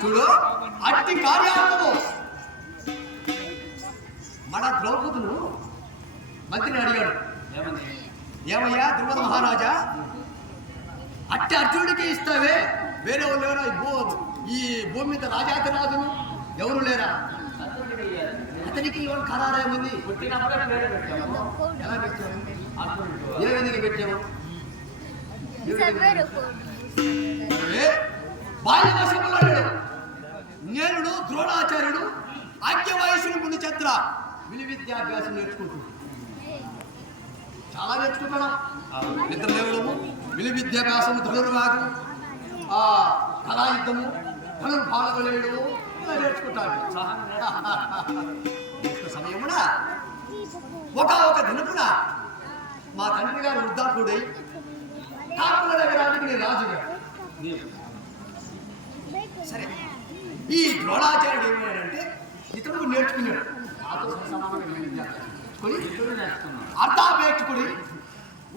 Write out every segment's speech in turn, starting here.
చూడు అట్టి కార్యాలము మన ద్రౌపదును మంత్రిని అడిగాడు, ఏమయ్యా ద్రుపద మహారాజా, అట్టి అర్జునుడికి ఇస్తావే, వేరే వాళ్ళు లేరా? ఈ భూమి మీద రాజాధిరాజును ఎవరు లేరా? అతనికి ఇవాళ ఖరారేముంది? ఎలా పెట్టాము? ఏ విధంగా పెట్టాము? బాల్యవశంలో నేనుడు ద్రోణాచార్యుడు ఆజ్ఞ వయసును ముందు చంద్ర విలు విద్యాభ్యాసం నేర్చుకుంటున్నాడు. చాలా నేర్చుకుంటున్నాం. నిద్ర లేవడము, విలు విద్యాభ్యాసము, ధనుర్వాగం, కళాయుద్ధము, ధనుర్భాగం లేయడము ఇలా నేర్చుకుంటాడు. సమయమున ఒక దినపున మా తండ్రి గారు వృద్ధాపుడై కాపుల నగరానికి నేను రాజుగా. సరే, ఈ ద్రోణాచార్యుడు ఏమన్నాడంటే ఇతరుడు నేర్చుకున్నాడు, అర్థాపేక్షకుడి.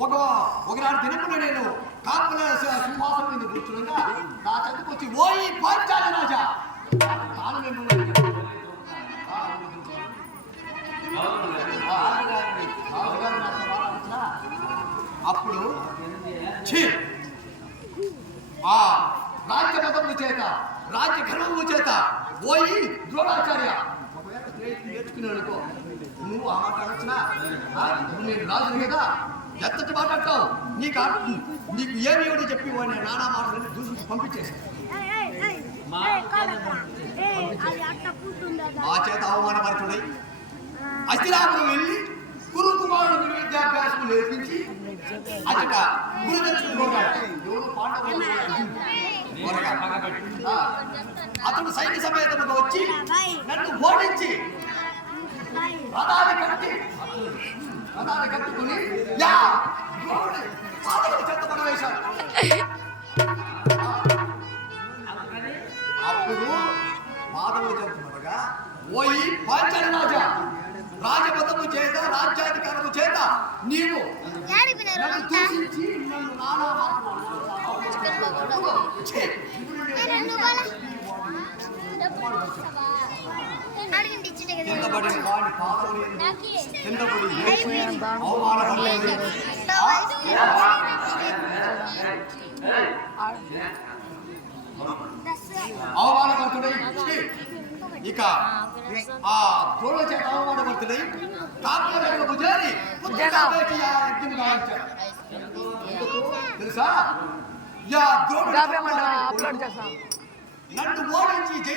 ఒకనాడు దినపున నేను కాపుల సింహాసనం మీద కూర్చున్నాగా నా చెంతకు వచ్చి ఓయి పాంచాలి రాజా అప్పుడు ఆ రాజ్య పదము చేత రాజ్య గర్వము చేత ఓయి ద్రోణాచార్య నేర్చుకున్నానుకో, నువ్వు ఆ మాట అనొచ్చునా? నేను రాజుని కదా, ఎంతటి మాట్లాడతావు? నీకు ఏమి ఎవరు చెప్పి వాడిని నానా మాటలు చూసి పంపించేసాను. మా చేత అవమానపరచుడై అస్థిరాపురం వెళ్ళి గురు కుమారుడు విద్యాభ్యాసం నేర్పించి అచ్చట గురు అతడు సైన్య సమేతముగా వచ్చి నన్ను ఓడించి రథాన్ని కట్టుకుని చెత్తపడ వేశాడు. అప్పుడు మాధవుడు చెప్తుండగా ఓయి పాంచాలి రాజా, రాజపదము చేత రాజ్యాధికారము చేత నీవు నన్ను దూషించి నన్ను నానా కిందపడిన వాడి పాదములు కిందపడి అవమానపడుతుడై ఇక ఆ ద్రోణ చేత అవమానపడుతుడై కాపుల దగ్గరకు చేరి తెలుసా? నన్ను ఓడించి